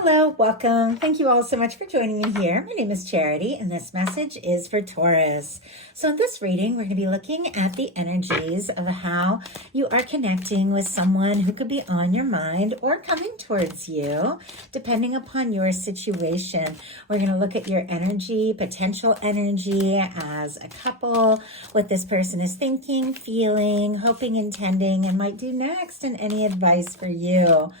Hello, welcome. Thank you all so much for joining me here. My name is Charity, and this message is for Taurus. So in this reading, we're going to be looking at the energies of how you are connecting with someone who could be on your mind or coming towards you, depending upon your situation. We're going to look at your energy, potential energy as a couple, what this person is thinking, feeling, hoping, intending, and might do next, and any advice for you.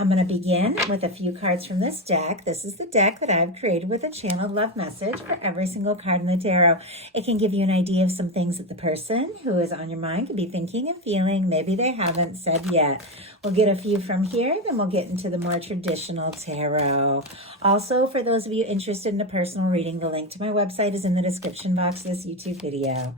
I'm going to begin with a few cards from this deck. This is the deck that I've created with a channeled love message for every single card in the tarot. It can give you an idea of some things that the person who is on your mind could be thinking and feeling. Maybe they haven't said yet. We'll get a few from here, then we'll get into the more traditional tarot. Also, for those of you interested in a personal reading, the link to my website is in the description box of this YouTube video.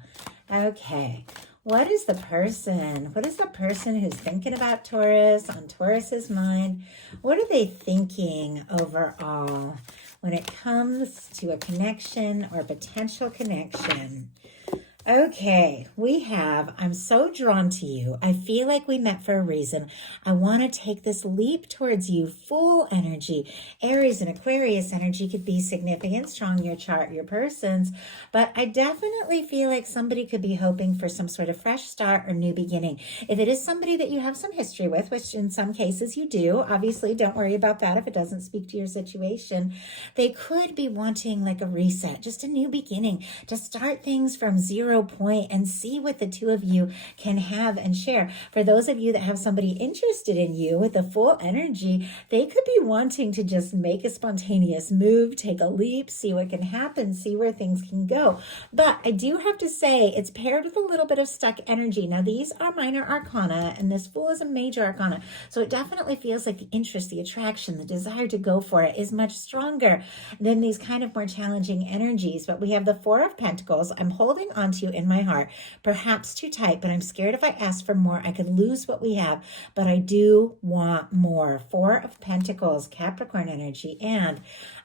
Okay. What is the person? What is the person who's thinking about Taurus, on Taurus's mind? What are they thinking overall when it comes to a connection or potential connection? Okay, I'm so drawn to you. I feel like we met for a reason. I want to take this leap towards you, full energy. Aries and Aquarius energy could be significant, strong in your chart, your person's, but I definitely feel like somebody could be hoping for some sort of fresh start or new beginning. If it is somebody that you have some history with, which in some cases you do, obviously don't worry about that if it doesn't speak to your situation. They could be wanting like a reset, just a new beginning, to start things from zero point and see what the two of you can have and share. For those of you that have somebody interested in you with a full energy, they could be wanting to just make a spontaneous move, take a leap, see what can happen, see where things can go. But I do have to say it's paired with a little bit of stuck energy. Now these are minor arcana and this Fool is a major arcana. So it definitely feels like the interest, the attraction, the desire to go for it is much stronger than these kind of more challenging energies. But we have the Four of Pentacles. I'm holding on to in my heart, perhaps too tight, but I'm scared if I ask for more, I could lose what we have, but I do want more. Four of Pentacles, Capricorn energy, and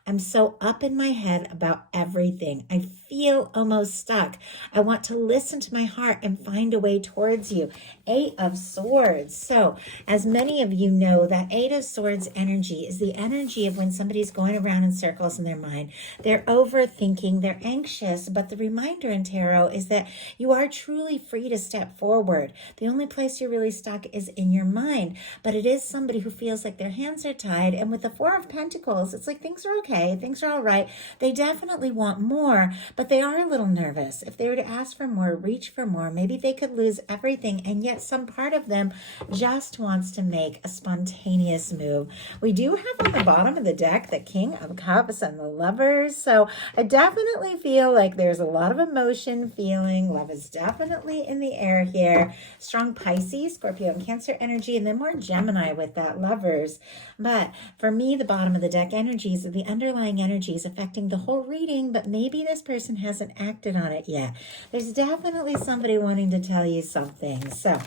I'm so up in my head about everything. I feel almost stuck. I want to listen to my heart and find a way towards you. Eight of Swords. So as many of you know, that Eight of Swords energy is the energy of when somebody's going around in circles in their mind. They're overthinking, they're anxious, but the reminder in tarot is that you are truly free to step forward. The only place you're really stuck is in your mind, but it is somebody who feels like their hands are tied. And with the Four of Pentacles, it's like things are okay. Things are all right. They definitely want more, but they are a little nervous. If they were to ask for more, reach for more, maybe they could lose everything, and yet some part of them just wants to make a spontaneous move. We do have on the bottom of the deck the King of Cups and the Lovers, so I definitely feel like there's a lot of emotion, feeling. Love is definitely in the air here. Strong Pisces, Scorpio, and Cancer energy, and then more Gemini with that Lovers. But for me, the bottom of the deck energies are the underlying energies affecting the whole reading, but maybe this person hasn't acted on it yet. There's definitely somebody wanting to tell you something. So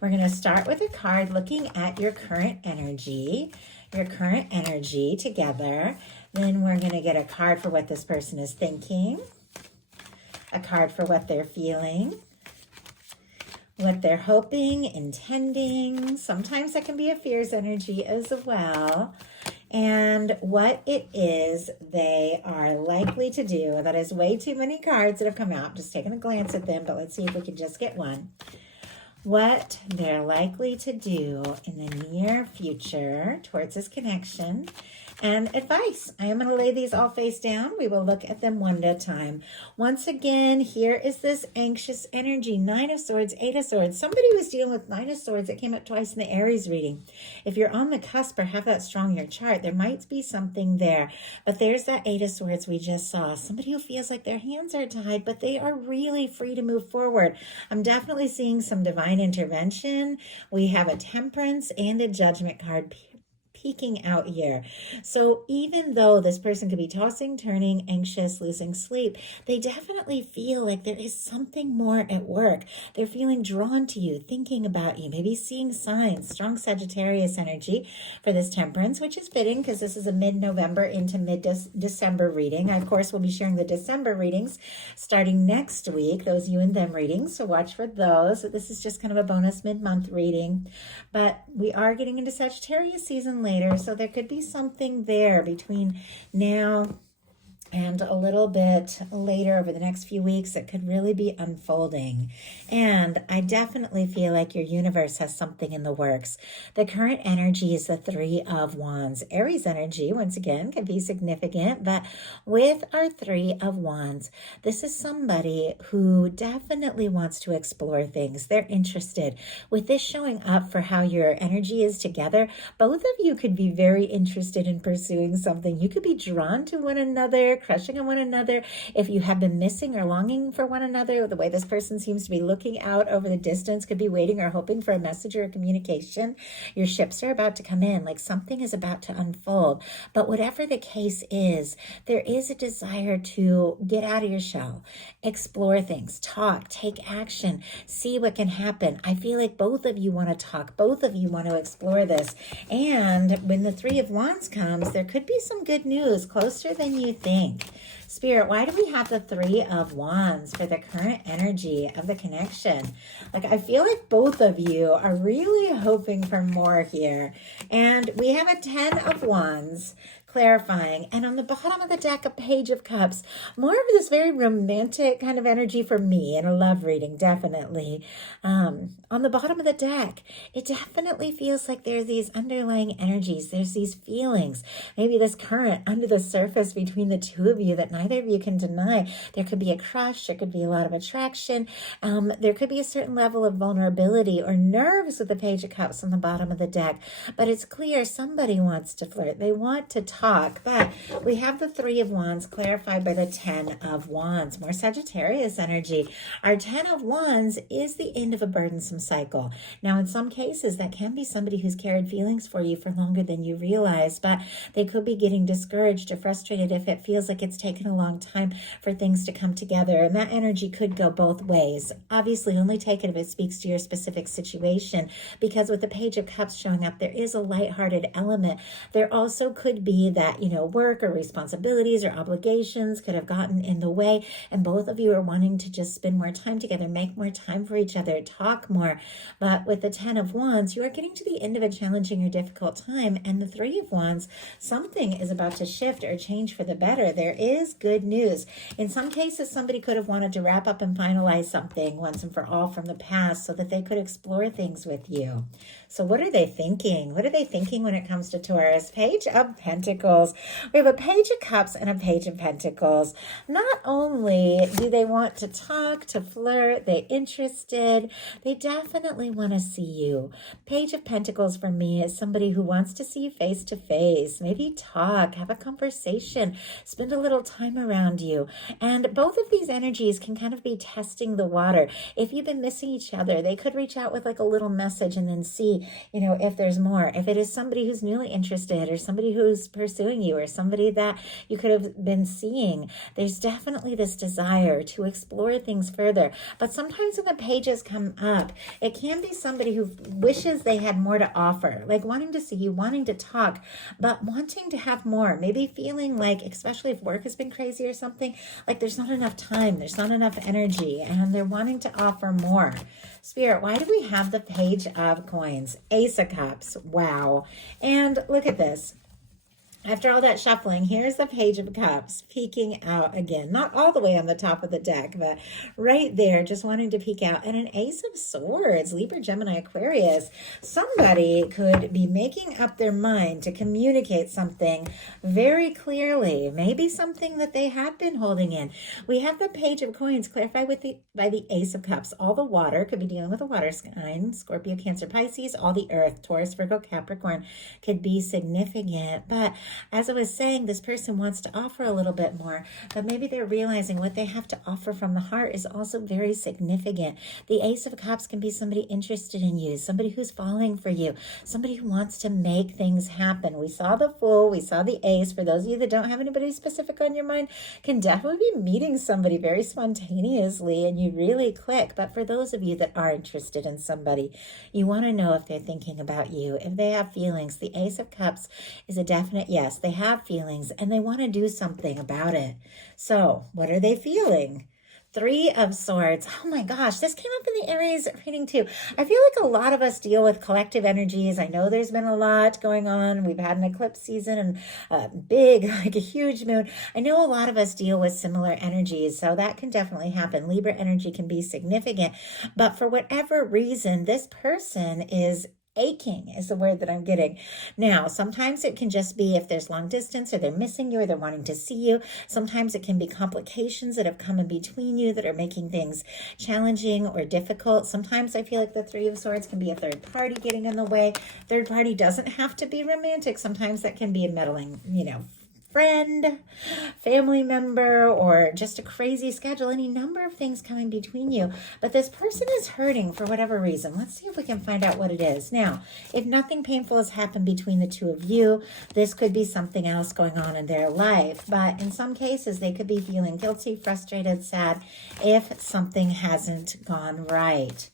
we're going to start with a card looking at your current energy together. Then we're going to get a card for what this person is thinking, a card for what they're feeling, what they're hoping, intending. Sometimes that can be a fears energy as well. And what it is they are likely to do. That is way too many cards that have come out. Just taking a glance at them, but let's see if we can just get one. What they're likely to do in the near future towards this connection, and advice. I am going to lay these all face down. We will look at them one at a time. Once again, here is this anxious energy. Nine of Swords, Eight of Swords. Somebody was dealing with Nine of Swords that came up twice in the Aries reading. If you're on the cusp or have that strong in your chart, there might be something there. But there's that Eight of Swords we just saw. Somebody who feels like their hands are tied, but they are really free to move forward. I'm definitely seeing some divine intervention. We have a Temperance and a Judgment card peeking out here. So even though this person could be tossing, turning, anxious, losing sleep, they definitely feel like there is something more at work. They're feeling drawn to you, thinking about you, maybe seeing signs. Strong Sagittarius energy for this Temperance, which is fitting because this is a mid-November into mid-December reading. I, of course, will be sharing the December readings starting next week, those you and them readings, so watch for those. This is just kind of a bonus mid-month reading, but we are getting into Sagittarius season later. So there could be something there between now and a little bit later over the next few weeks that could really be unfolding. And I definitely feel like your universe has something in the works. The current energy is the Three of Wands. Aries energy, once again, can be significant, but with our Three of Wands, this is somebody who definitely wants to explore things. They're interested. With this showing up for how your energy is together, both of you could be very interested in pursuing something. You could be drawn to one another, crushing on one another. If you have been missing or longing for one another, the way this person seems to be looking out over the distance, could be waiting or hoping for a message or a communication. Your ships are about to come in, like something is about to unfold. But whatever the case is, there is a desire to get out of your shell, explore things, talk, take action, see what can happen. I feel like both of you want to talk, both of you want to explore this. And when the Three of Wands comes, there could be some good news closer than you think. Spirit, why do we have the Three of Wands for the current energy of the connection? Like, I feel like both of you are really hoping for more here. And we have a Ten of Wands clarifying. And on the bottom of the deck, a Page of Cups. More of this very romantic kind of energy for me in a love reading, definitely. On the bottom of the deck, it definitely feels like there's these underlying energies. There's these feelings. Maybe this current under the surface between the two of you that neither of you can deny. There could be a crush. There could be a lot of attraction. There could be a certain level of vulnerability or nerves with the Page of Cups on the bottom of the deck. But it's clear somebody wants to flirt. They want to talk. But we have the Three of Wands clarified by the Ten of Wands. More Sagittarius energy. Our Ten of Wands is the end of a burdensome cycle. Now, in some cases, that can be somebody who's carried feelings for you for longer than you realize, but they could be getting discouraged or frustrated if it feels like it's taken a long time for things to come together. And that energy could go both ways. Obviously, only take it if it speaks to your specific situation, because with the Page of Cups showing up, there is a lighthearted element. There also could be that, work or responsibilities or obligations could have gotten in the way, and both of you are wanting to just spend more time together, make more time for each other, talk more. But with the Ten of Wands, you are getting to the end of a challenging or difficult time, and the Three of Wands, something is about to shift or change for the better. There is good news. In some cases, somebody could have wanted to wrap up and finalize something once and for all from the past so that they could explore things with you. So what are they thinking? What are they thinking when it comes to Taurus? Page of Pentacles. We have a Page of Cups and a Page of Pentacles. Not only do they want to talk, to flirt, they're interested, they definitely want to see you. Page of Pentacles for me is somebody who wants to see you face to face, maybe talk, have a conversation, spend a little time around you. And both of these energies can kind of be testing the water. If you've been missing each other, they could reach out with like a little message and then see, if there's more. If it is somebody who's newly interested or somebody who's pursuing you or somebody that you could have been seeing, there's definitely this desire to explore things further. But sometimes when the pages come up, it can be somebody who wishes they had more to offer, like wanting to see you, wanting to talk, but wanting to have more, maybe feeling like, especially if work has been crazy or something, like there's not enough time, there's not enough energy, and they're wanting to offer more. Spirit, why do we have the Page of Coins? Ace of Cups. Wow. And look at this. After all that shuffling, here's the Page of Cups peeking out again. Not all the way on the top of the deck, but right there, just wanting to peek out. And an Ace of Swords, Libra, Gemini, Aquarius. Somebody could be making up their mind to communicate something very clearly. Maybe something that they have been holding in. We have the Page of Coins clarified by the Ace of Cups. All the water, could be dealing with a water sign, Scorpio, Cancer, Pisces. All the earth, Taurus, Virgo, Capricorn, could be significant. But as I was saying, this person wants to offer a little bit more, but maybe they're realizing what they have to offer from the heart is also very significant. The Ace of Cups can be somebody interested in you, somebody who's falling for you, somebody who wants to make things happen. We saw the Fool, we saw the Ace. For those of you that don't have anybody specific on your mind, can definitely be meeting somebody very spontaneously and you really click. But for those of you that are interested in somebody, you want to know if they're thinking about you, if they have feelings. The Ace of Cups is a definite yes. They have feelings and they want to do something about it. So what are they feeling? Three of Swords. Oh my gosh, this came up in the Aries reading too. I feel like a lot of us deal with collective energies. I know there's been a lot going on. We've had an eclipse season and a big, like a huge moon. I know a lot of us deal with similar energies, so that can definitely happen. Libra energy can be significant, but for whatever reason, this person is aching is the word that I'm getting. Now, sometimes it can just be if there's long distance or they're missing you or they're wanting to see you. Sometimes it can be complications that have come in between you that are making things challenging or difficult. Sometimes I feel like the Three of Swords can be a third party getting in the way. Third party doesn't have to be romantic. Sometimes that can be a meddling, friend, family member, or just a crazy schedule, any number of things coming between you. But this person is hurting for whatever reason. Let's see if we can find out what it is. Now, if nothing painful has happened between the two of you, this could be something else going on in their life. But in some cases, they could be feeling guilty, frustrated, sad if something hasn't gone right.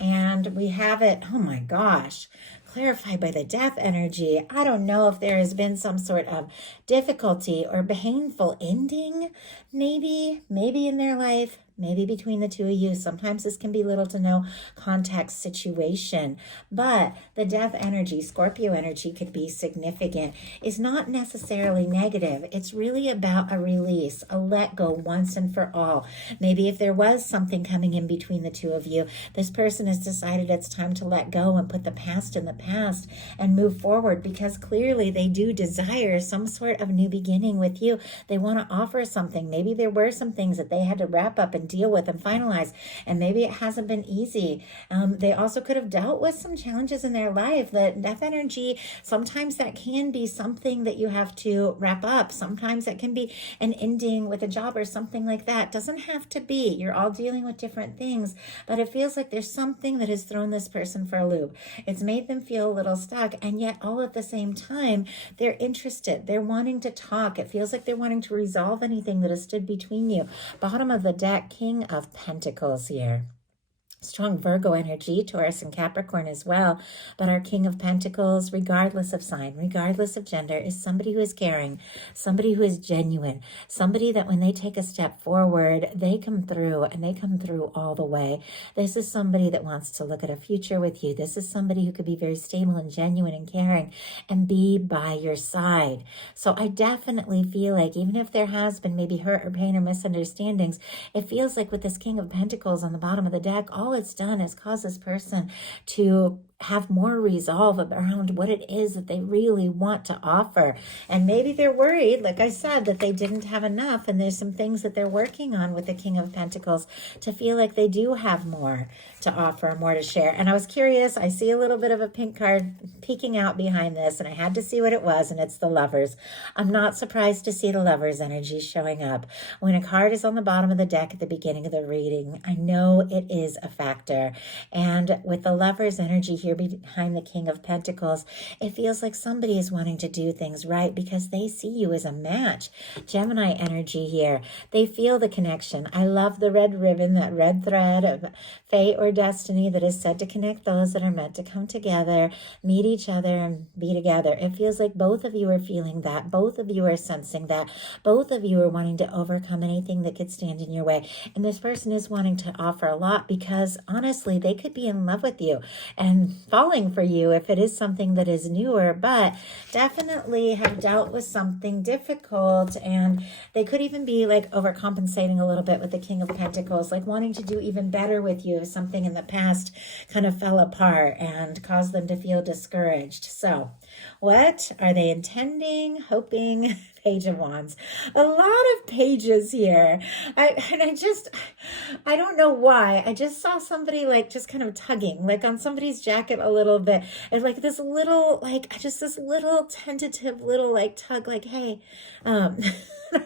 And we have it, oh my gosh, clarified by the Death energy. I don't know if there has been some sort of difficulty or painful ending, maybe in their life, maybe between the two of you. Sometimes this can be little to no context situation, but the Death energy, Scorpio energy, could be significant. It's not necessarily negative. It's really about a release, a let go once and for all. Maybe if there was something coming in between the two of you, this person has decided it's time to let go and put the past in the past and move forward, because clearly they do desire some sort of new beginning with you. They want to offer something. Maybe there were some things that they had to wrap up and deal with and finalize, and maybe it hasn't been easy. They also could have dealt with some challenges in their life. The Death energy, sometimes that can be something that you have to wrap up. Sometimes that can be an ending with a job or something like that. Doesn't have to be. You're all dealing with different things, but it feels like there's something that has thrown this person for a loop. It's made them feel a little stuck, and yet all at the same time, they're interested. They're wanting to talk. It feels like they're wanting to resolve anything that has stood between you. Bottom of the deck, King of Pentacles here. Strong Virgo energy, Taurus and Capricorn as well. But our King of Pentacles, regardless of sign, regardless of gender, is somebody who is caring, somebody who is genuine, somebody that when they take a step forward, they come through, and they come through all the way. This is somebody that wants to look at a future with you. This is somebody who could be very stable and genuine and caring and be by your side. So I definitely feel like even if there has been maybe hurt or pain or misunderstandings, it feels like with this King of Pentacles on the bottom of the deck, all it's done is cause this person to have more resolve around what it is that they really want to offer. And maybe they're worried, like I said, that they didn't have enough, and there's some things that they're working on with the King of Pentacles to feel like they do have more to offer, more to share. And I was curious, I see a little bit of a pink card peeking out behind this, and I had to see what it was, and it's the Lovers. I'm not surprised to see the Lovers energy showing up. When a card is on the bottom of the deck at the beginning of the reading, I know it is a factor. And with the Lovers energy here behind the King of Pentacles, it feels like somebody is wanting to do things right because they see you as a match. Gemini energy here. They feel the connection. I love the red ribbon, that red thread of fate or destiny that is said to connect those that are meant to come together, meet each other, and be together. It feels like both of you are feeling that. Both of you are sensing that. Both of you are wanting to overcome anything that could stand in your way. And this person is wanting to offer a lot because honestly, they could be in love with you and falling for you if it is something that is newer, but definitely have dealt with something difficult, and they could even be like overcompensating a little bit with the King of Pentacles, like wanting to do even better with you if something in the past kind of fell apart and caused them to feel discouraged. So what are they intending, hoping? Page of Wands. A lot of pages here. I don't know why. I just saw somebody like just kind of tugging like on somebody's jacket a little bit. And like this little, like just this little tentative little like tug like, hey, I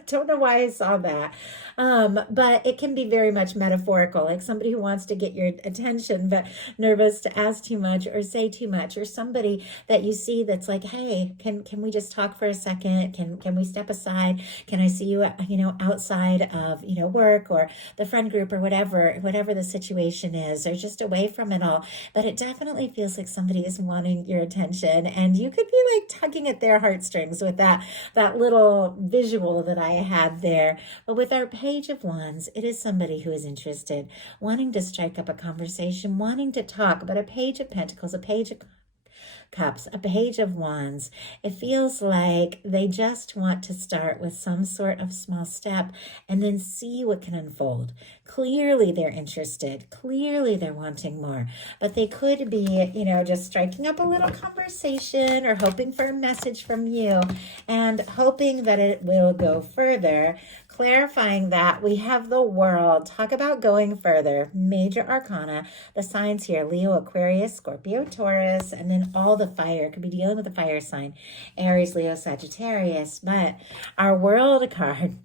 don't know why I saw that. But it can be very much metaphorical, like somebody who wants to get your attention, but nervous to ask too much or say too much, or somebody that you see that's it's like, hey, can we just talk for a second? Can we step aside? Can I see you, outside of, work or the friend group or whatever the situation is, or just away from it all. But it definitely feels like somebody is wanting your attention, and you could be like tugging at their heartstrings with that little visual that I had there. But with our Page of Wands, it is somebody who is interested, wanting to strike up a conversation, wanting to talk. But a Page of Pentacles, a Page of Cups, a Page of Wands, it feels like they just want to start with some sort of small step and then see what can unfold. Clearly they're interested. Clearly they're wanting more. But they could be, just striking up a little conversation or hoping for a message from you and hoping that it will go further. Clarifying that, we have the World. Talk about going further. Major Arcana. The signs here: Leo, Aquarius, Scorpio, Taurus, and then all the fire. Could be dealing with the fire sign: Aries, Leo, Sagittarius. But our World card,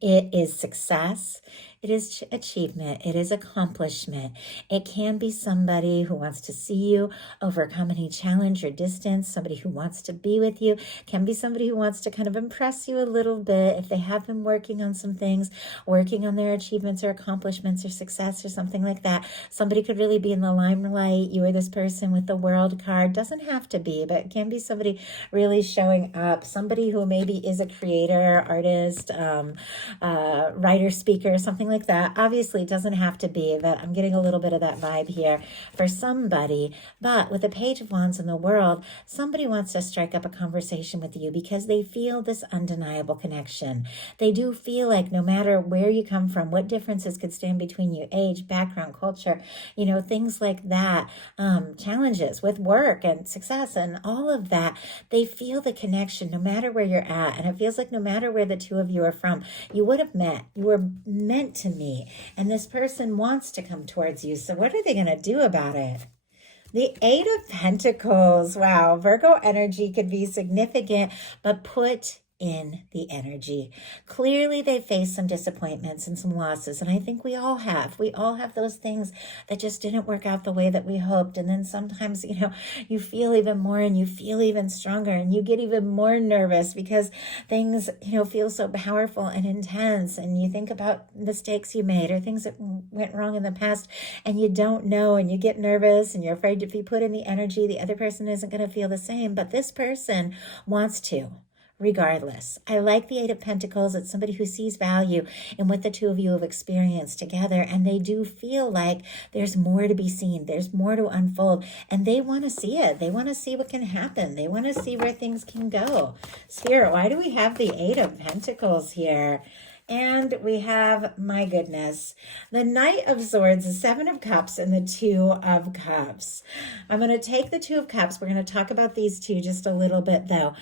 it is success. It is achievement. It is accomplishment. It can be somebody who wants to see you overcome any challenge or distance, somebody who wants to be with you. Can be somebody who wants to kind of impress you a little bit if they have been working on some things, working on their achievements or accomplishments or success or something like that. Somebody could really be in the limelight. You are this person with the World card. Doesn't have to be, but it can be somebody really showing up. Somebody who maybe is a creator, artist, writer, speaker, something like that. Obviously, it doesn't have to be, but I'm getting a little bit of that vibe here for somebody. But with the Page of Wands in the World, somebody wants to strike up a conversation with you because they feel this undeniable connection. They do feel like no matter where you come from, what differences could stand between you, age, background, culture, things like that, challenges with work and success and all of that, they feel the connection no matter where you're at. And it feels like no matter where the two of you are from, you would have met. You were meant to meet. And this person wants to come towards you. So what are they going to do about it? The Eight of Pentacles. Wow. Virgo energy could be significant, but put in the energy. Clearly they face some disappointments and some losses, and I think we all have. We all have those things that just didn't work out the way that we hoped. And then sometimes, you feel even more and you feel even stronger and you get even more nervous because things, feel so powerful and intense, and you think about mistakes you made or things that went wrong in the past and you don't know, and you get nervous and you're afraid if you put in the energy, the other person isn't going to feel the same, but this person wants to. Regardless, I like the Eight of Pentacles. It's somebody who sees value in what the two of you have experienced together, and they do feel like there's more to be seen. There's more to unfold, and they want to see it. They want to see what can happen. They want to see where things can go. Spirit, why do we have the Eight of Pentacles here? And we have, my goodness, the Knight of Swords, the Seven of Cups, and the Two of Cups. I'm going to take the Two of Cups. We're going to talk about these two just a little bit, though.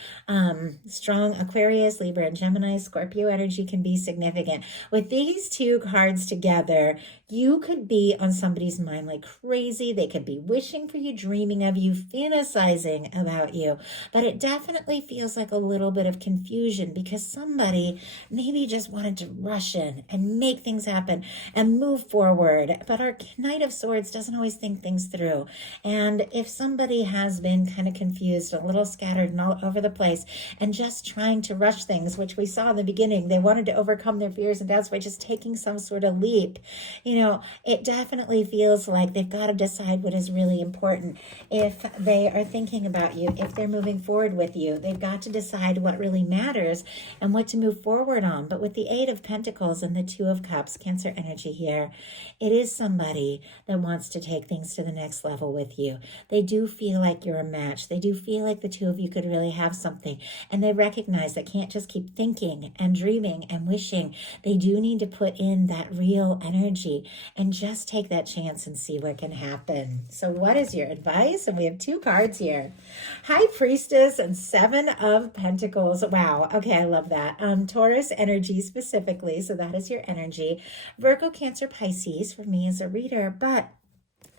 Strong Aquarius, Libra, and Gemini, Scorpio energy can be significant. With these two cards together, you could be on somebody's mind like crazy. They could be wishing for you, dreaming of you, fantasizing about you. But it definitely feels like a little bit of confusion because somebody maybe just wanted to rush in and make things happen and move forward. But our Knight of Swords doesn't always think things through. And if somebody has been kind of confused, a little scattered and all over the place, and just trying to rush things, which we saw in the beginning, they wanted to overcome their fears and doubts by just taking some sort of leap. It definitely feels like they've got to decide what is really important. If they are thinking about you, if they're moving forward with you, they've got to decide what really matters and what to move forward on. But with the Eight of Pentacles and the Two of Cups, Cancer energy here, it is somebody that wants to take things to the next level with you. They do feel like you're a match. They do feel like the two of you could really have something. And they recognize they can't just keep thinking and dreaming and wishing. They do need to put in that real energy and just take that chance and see what can happen. So what is your advice? And we have two cards here. High Priestess and Seven of Pentacles. Wow. Okay, I love that. Taurus energy specifically. So that is your energy. Virgo, Cancer, Pisces for me as a reader. But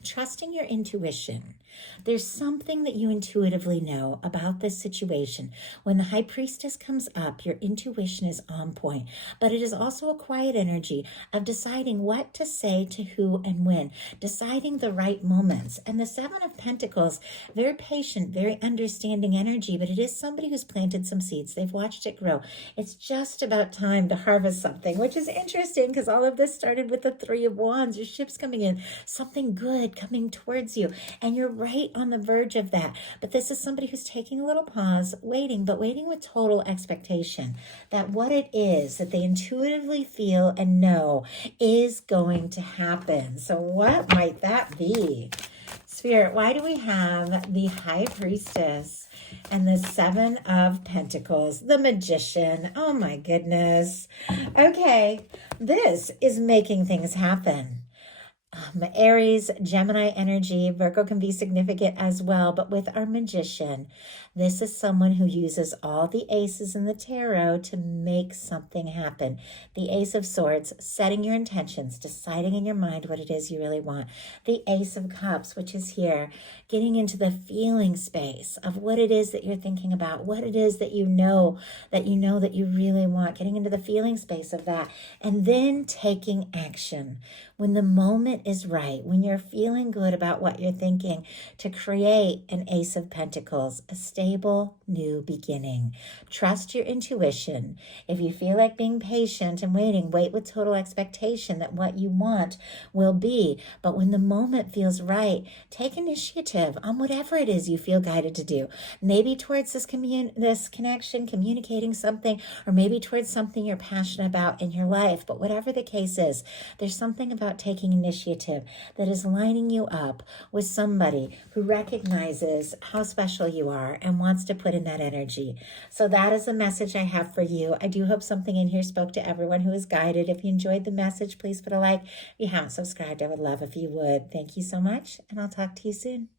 trusting your intuition. There's something that you intuitively know about this situation. When the high priestess comes up, your intuition is on point, but it is also a quiet energy of deciding what to say to who and when, deciding the right moments. And the Seven of Pentacles, very patient, very understanding energy, but it is somebody who's planted some seeds. They've watched it grow. It's just about time to harvest something, which is interesting because all of this started with the Three of Wands. Your ship's coming in, something good coming towards you, and you're right on the verge of that. But this is somebody who's taking a little pause, waiting, but waiting with total expectation that what it is that they intuitively feel and know is going to happen. So what might that be? Spirit, why do we have the High Priestess and the Seven of Pentacles, the Magician? Oh my goodness. Okay, this is making things happen. Aries, Gemini energy, Virgo can be significant as well, but with our Magician, this is someone who uses all the aces in the tarot to make something happen. The Ace of Swords, setting your intentions, deciding in your mind what it is you really want. The Ace of Cups, which is here, getting into the feeling space of what it is that you're thinking about, what it is that you know that you really want, getting into the feeling space of that, and then taking action. When the moment is right, when you're feeling good about what you're thinking, to create an Ace of Pentacles, a stable new beginning. Trust your intuition. If you feel like being patient and waiting, wait with total expectation that what you want will be. But when the moment feels right, take initiative on whatever it is you feel guided to do. Maybe towards this connection, communicating something, or maybe towards something you're passionate about in your life. But whatever the case is, there's something about taking initiative that is lining you up with somebody who recognizes how special you are and wants to put in that energy. So that is the message I have for you. I do hope something in here spoke to everyone who is guided. If you enjoyed the message, please put a like. If you haven't subscribed, I would love if you would. Thank you so much, and I'll talk to you soon.